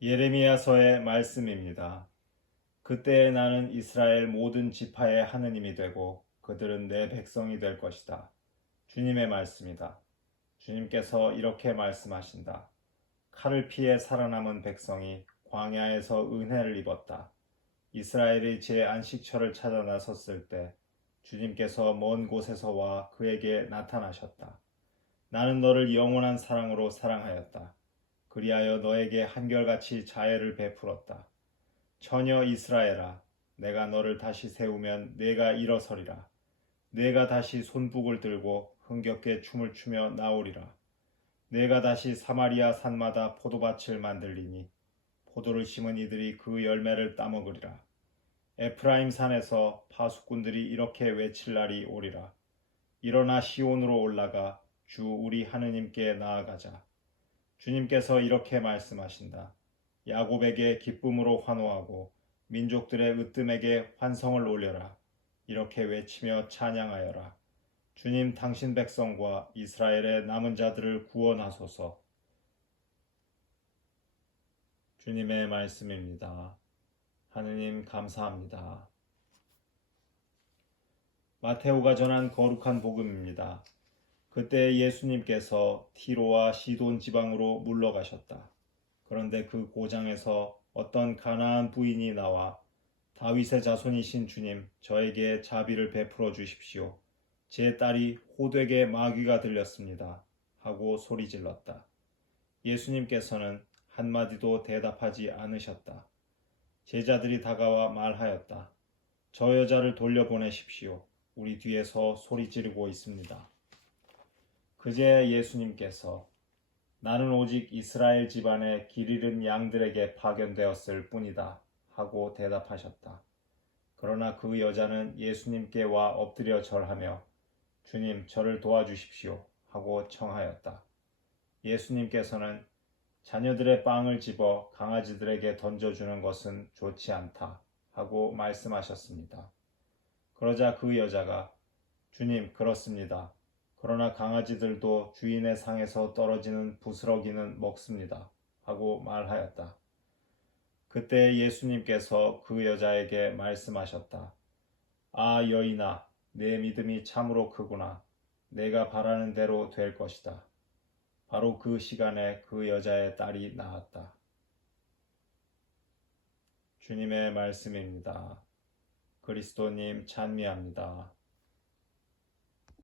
예레미야서의 말씀입니다. 그때 나는 이스라엘 모든 지파의 하느님이 되고 그들은 내 백성이 될 것이다. 주님의 말씀이다. 주님께서 이렇게 말씀하신다. 칼을 피해 살아남은 백성이 광야에서 은혜를 입었다. 이스라엘이 제 안식처를 찾아 나섰을 때 주님께서 먼 곳에서 와 그에게 나타나셨다. 나는 너를 영원한 사랑으로 사랑하였다. 그리하여 너에게 한결같이 자애를 베풀었다. 처녀 이스라엘아, 내가 너를 다시 세우면 내가 일어서리라. 내가 다시 손북을 들고 흥겹게 춤을 추며 나오리라. 내가 다시 사마리아 산마다 포도밭을 만들리니 포도를 심은 이들이 그 열매를 따먹으리라. 에프라임 산에서 파수꾼들이 이렇게 외칠 날이 오리라. 일어나 시온으로 올라가 주 우리 하느님께 나아가자. 주님께서 이렇게 말씀하신다. 야곱에게 기쁨으로 환호하고 민족들의 으뜸에게 환성을 올려라. 이렇게 외치며 찬양하여라. 주님 당신 백성과 이스라엘의 남은 자들을 구원하소서. 주님의 말씀입니다. 하느님 감사합니다. 마테오가 전한 거룩한 복음입니다. 그때 예수님께서 티로와 시돈 지방으로 물러가셨다. 그런데 그 고장에서 어떤 가나안 부인이 나와 다윗의 자손이신 주님, 저에게 자비를 베풀어 주십시오. 제 딸이 호되게 마귀가 들렸습니다. 하고 소리 질렀다. 예수님께서는 한마디도 대답하지 않으셨다. 제자들이 다가와 말하였다. 저 여자를 돌려보내십시오. 우리 뒤에서 소리 지르고 있습니다. 그제 예수님께서 나는 오직 이스라엘 집안의 길 잃은 양들에게 파견되었을 뿐이다. 하고 대답하셨다. 그러나 그 여자는 예수님께 와 엎드려 절하며 주님, 저를 도와주십시오. 하고 청하였다. 예수님께서는 자녀들의 빵을 집어 강아지들에게 던져주는 것은 좋지 않다. 하고 말씀하셨습니다. 그러자 그 여자가 주님, 그렇습니다. 그러나 강아지들도 주인의 상에서 떨어지는 부스러기는 먹습니다. 하고 말하였다. 그때 예수님께서 그 여자에게 말씀하셨다. 아, 여인아, 내 믿음이 참으로 크구나. 내가 바라는 대로 될 것이다. 바로 그 시간에 그 여자의 딸이 나았다. 주님의 말씀입니다. 그리스도님 찬미합니다.